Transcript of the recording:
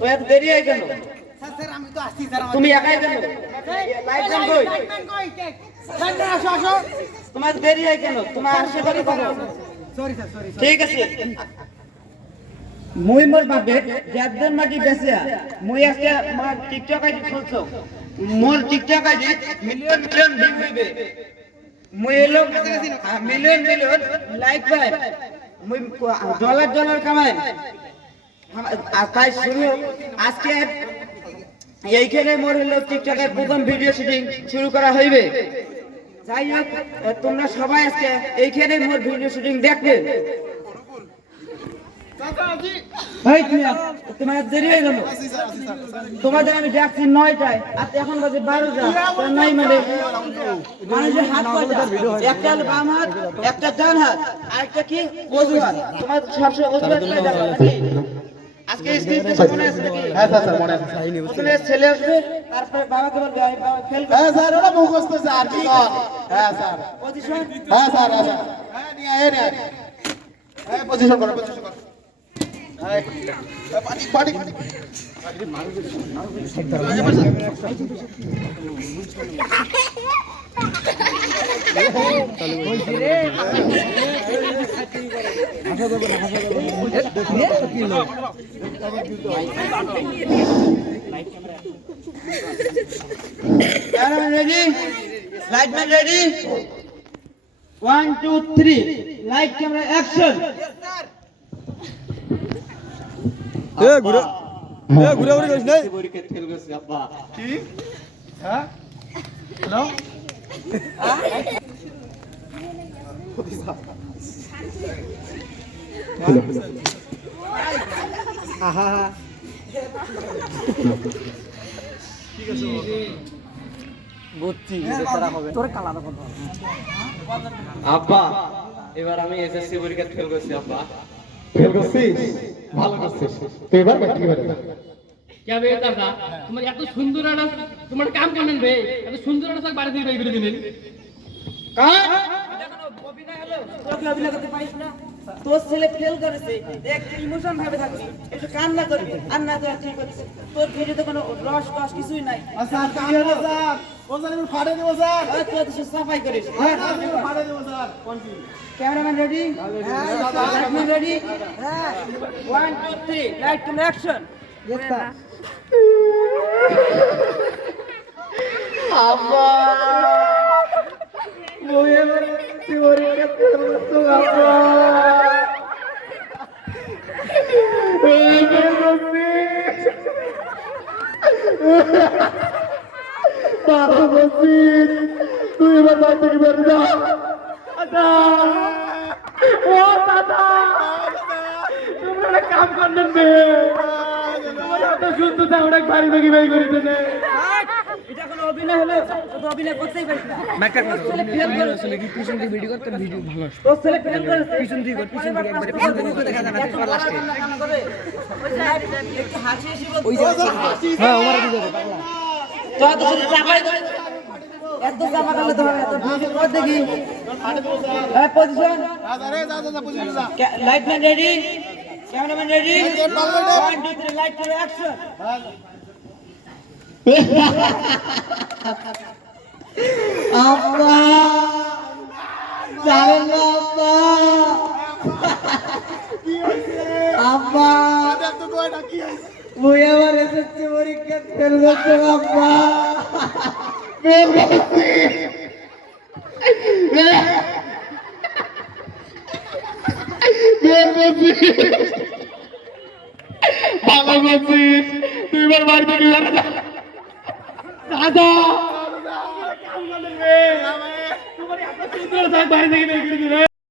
তো এত দেরি হয় কেন? স্যার স্যার আমি তো আসছি স্যার। তুমি একাই কেন? লাইটম্যান কই? স্যার আসো আসো। তোমার দেরি হয় কেন? তোমার আসছে করে কথা। Sorry sir sorry. ঠিক আছে। মুই মোর বাপে যাদের মাটি বেচিয়া মুই আজকে আমার টিকটক আইডি খুলছো। মোর TikTok ID million million view হইবে। মুই এলো মিলিয়ন মিলিয়ন লাইক পাই। মুই ডলার ডলার কামাই। আর তাই শুরু আজকে এইখানে মোর হলো টিকটকের প্রথম ভিডিও শুটিং শুরু করা হইবে। যাই হোক তোমরা সবাই আজকে এইখানে মোর ভিডিও শুটিং দেখবে। তোমার দেরি হয়ে গেল। তোমাদের আমি দেখছি 9টায় আর এখন বাজে 12টা। নাই মানে মানুষের হাত কয়টা? একটা হলো বাম হাত, একটা ডান হাত, আর একটা কি অজু হাত। তোমার সবসময় অজু হাত করে দেখো নাকি? আজকে স্ক্রিপ্টে মনে আছে নাকি? হ্যাঁ স্যার মনে আছে। প্রথমে ছেলে আসবে, তারপরে বাবাকে বলবে আমি বাবা ফেল করব। হ্যাঁ স্যার ওটা মুখস্থ স্যার কি কর? হ্যাঁ স্যার। পজিশন হ্যাঁ স্যার হ্যাঁ স্যার। হ্যাঁ নিয়ে আয় নিয়ে আয়। হ্যাঁ পজিশন করো পজিশন করো। হ্যাঁ পানি পানি Cameraman ready? Lightman ready? 1, 2, 3. Light camera action. ঘুরে ঘুরে করিস নাই পরীক্ষা ফেল করছি আব্বা। কি হ্যাঁ হ্যালো আহা বুঝছি বেচারা হবে তোর কালা দেখো। আব্বা এবার আমি এসএসসি পরীক্ষা ফেল করছি আব্বা। ফেল করছিস ভালো করছিস তুই এবার ব্যাক কি পারবি क्या बे दादा तुम्हारे এত সুন্দর একটা তোমার কাম করলেন বে এত সুন্দর একটা বাড়ি থেকে বের করে দিলেন কার দেখো অভিনয় হলো তোরা কি অভিনয় করতে পারিস না? তোর ছেলে ফেল করেছে দেখ ইমোশন ভাবে থাকবি একটু কান্না করবি আর না তো ঠিক আছে তোর ভিডিওতে কোনো রস কস কিছুই নাই। স্যার কি হলো স্যার ও স্যার আমি ফাড়ে দেব স্যার আর তুই তো সাফাই করিস। আমি ফাড়ে দেব sir cameraman ready? Lightman ready? হ্যাঁ 1, 2, 3 light camera action. Yes sir. আব্বা মুই এবার পরীক্ষা ফেল করছি আব্বা। তুই এবার বাড়ি থেকে বের যা দাদা ও দাদা তোমরা একটা কাম করলেন বে তোমার এত সুন্দর চামড়া বাড়ি থেকে বের করে দিলেন এটা কোনো অভিনয় হলো? তুই তো অভিনয় করতেই পারিস না। তোর ছেলে ফেল করেছে নাকি? পিছন থেকে ভিডিও করতে ভিডিও ভালো আসে। তোর ছেলে ফেল করেছে পিছন থেকে একবারে পিছন থেকে দেখা যাবে না লাস্টে। একটু হাসি হাসি বল। ওই যে হ্যাঁ ওমর দিতে হবে পাগলা। তোরা তো শুধু চাপাই দে। এত চাপা করলে তো হবে এত ভিডিও কর দেখি। হ্যাঁ পজিশন আরে যা যা পজিশন যা lightman ready? Cameraman ready? 1, 2, 3 light camera action. আব্বা জানেন না আব্বা আব্বা তো কয়টা কি হইছে মুই আবার এসএসসি পরীক্ষা ফেল করছি আব্বা। ফেল করছিস ফেল করছিস ভালো করছিস তুই এবার বাড়ি থেকে বের যা দাদা কাম করলেন বে তোমার এত সুন্দর বাড়ি থেকে বের করে দিলেন